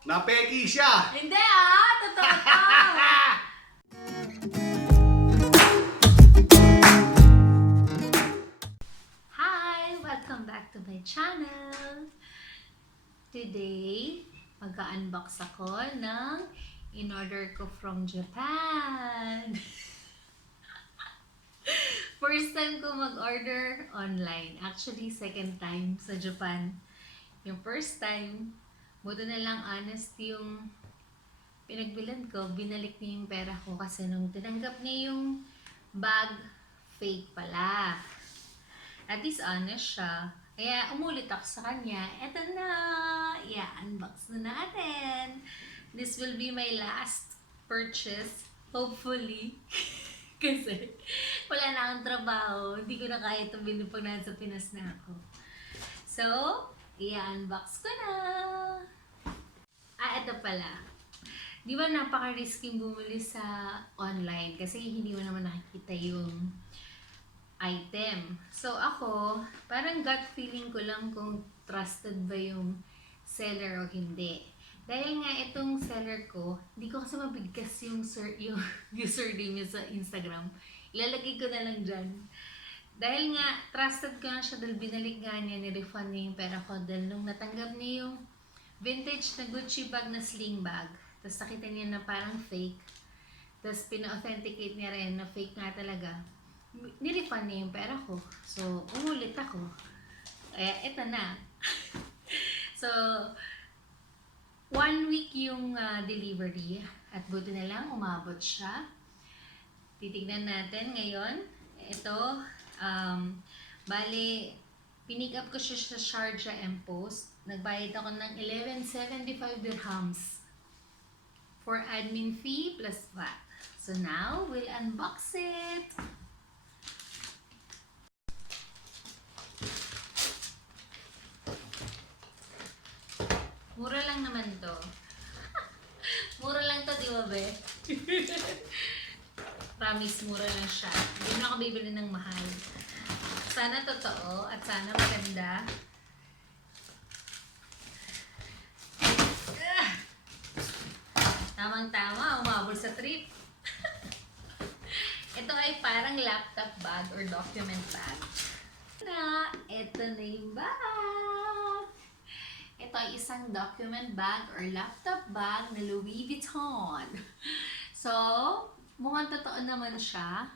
Napeki siya! Hindi ah! Totoo to! Hi! Welcome back to my channel! Today, mag-unbox ako ng in-order ko from Japan. First time ko mag-order online. Actually, second time sa Japan. Yung first time, buto na lang honest yung pinagbilan ko, binalik niya yung pera ko kasi nung tinanggap niya yung bag, fake pala. At least honest siya. Kaya umulit ako sa kanya. Eto na! I-unbox na natin. This will be my last purchase. Hopefully. Kasi wala na akong trabaho. Hindi ko na kaya itong bilhin pag nasa Pinas na ako. So, i-unbox ko na! Ito pala. Di ba napaka-risky bumili sa online kasi hindi mo naman nakikita yung item. So ako, parang gut feeling ko lang kung trusted ba yung seller o hindi. Dahil nga itong seller ko, hindi ko kasi mabigkas yung username niya sa Instagram. Ilalagay ko na lang dyan. Dahil nga, trusted ko na siya dahil binalik nga niya, ni-refund niya yung pera ko dahil nung natanggap niya yung vintage na Gucci bag na sling bag. Tapos nakita niya na parang fake. Tapos pina-authenticate niya rin na fake nga talaga. Ni-refund niya yung pera ko. So, umulit ako. Kaya ito na. So, 1 week yung delivery. At buti na lang, umabot siya. Titignan natin ngayon. Ito, bali, pinick up ko siya sa Sharjah Post. Nagbayad ako ng 1175 dirhams for admin fee plus VAT. So now, we'll unbox it. Mura lang naman to. Mura lang to, di ba, be? Promise, mura lang siya. Hindi na ako bibili ng mahal. Sana totoo at sana maganda. Tamang-tama, umabol sa trip. Ito ay parang laptop bag or document bag. Ito na yung bag. Ito ay isang document bag or laptop bag na Louis Vuitton. So, mukhang totoo naman siya.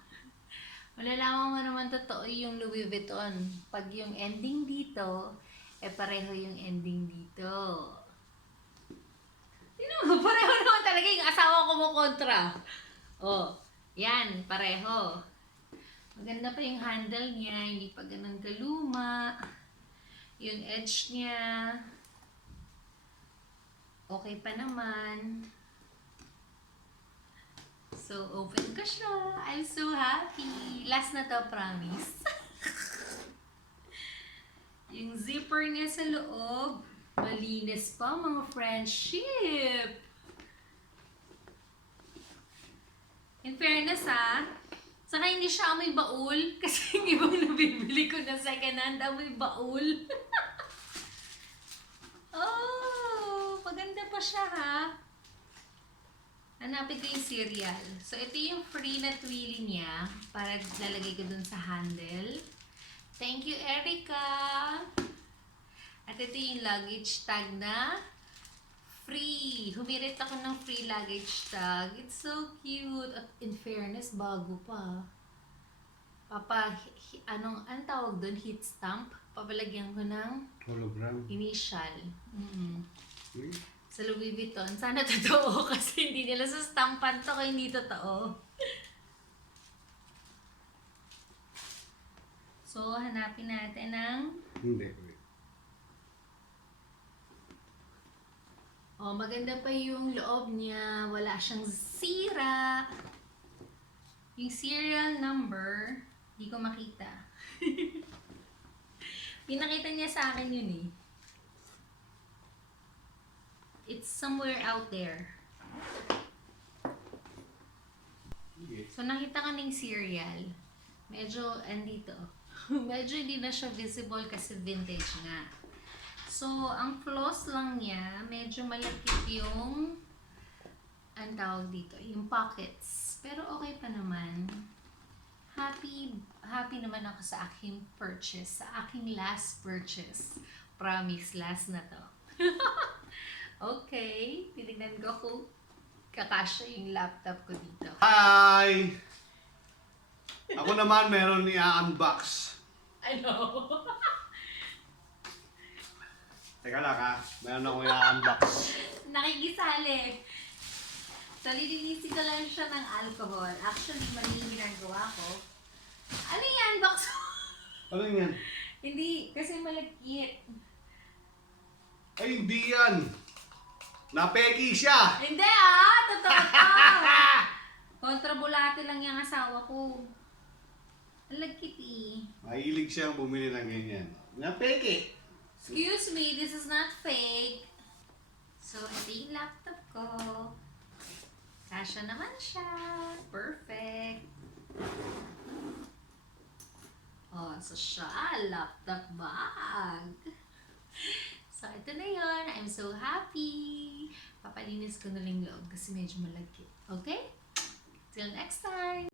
Malalaman mo naman totoo yung Louis Vuitton. Pag yung ending dito, pareho yung ending dito. Pareho naman talaga yung asawa ko mo kontra. Oh, yan, pareho. Maganda pa yung handle niya, hindi pa ganun kaluma. Yung edge niya, okay pa naman. So, open ko siya. I'm so happy. Last na to, promise. Yung zipper niya sa loob, malinis pa, mga friendship. In fairness saka hindi siya amoy baul kasi yung ibang nabibili ko na second hand amoy baul. Oh, maganda pa siya Hanapin ko yung serial. So, ito yung free na twilly niya para lalagay ko dun sa handle. Thank you, Erica! At ito yung luggage tag na free. Humirit ako ng free luggage tag. It's so cute. At in fairness, bago pa. Anong tawag doon? Heat stamp. Papalagyan ko ng Hologram. initial. Sa Louis Vuitton. Sana totoo kasi hindi nila sa stampan to kaya hindi totoo. So, hanapin natin ng Hindi. Oh, maganda pa yung loob niya. Wala siyang sira. Yung serial number, hindi ko makita. Pinakita niya sa akin yun eh. It's somewhere out there. So, nakita ko ng serial. Medyo, andito. Medyo hindi na siya visible kasi vintage nga. So, ang flaws lang niya, medyo malakit yung, ang tawag dito, yung pockets. Pero okay pa naman. Happy naman ako sa aking purchase, sa aking last purchase. Promise, last na to. Okay, tinignan ko kung kakasya yung laptop ko dito. Hi! Ako naman meron i-unbox. Ano? Teka lang ha, meron akong i-unbox. Nakikisali. So, lilinisin ko lang siya ng alcohol. Actually, mali yung ginagawa ko. Ano yung unbox mo? Ano yan? Hindi, kasi malagkit. Ay, hindi yan. Napeki siya. Hindi totoo to. Kontrabulate lang yung asawa ko. Ang lagkit eh. Mahilig siyang bumili ng ganyan. Napeki. Excuse me, this is not fake. So, ito yung laptop ko. Kasya naman siya. Perfect. Oh, so siya, laptop bag. So, ito na yun. I'm so happy. Papalinis ko na lang yung loob kasi medyo malagkit. Okay? Till next time!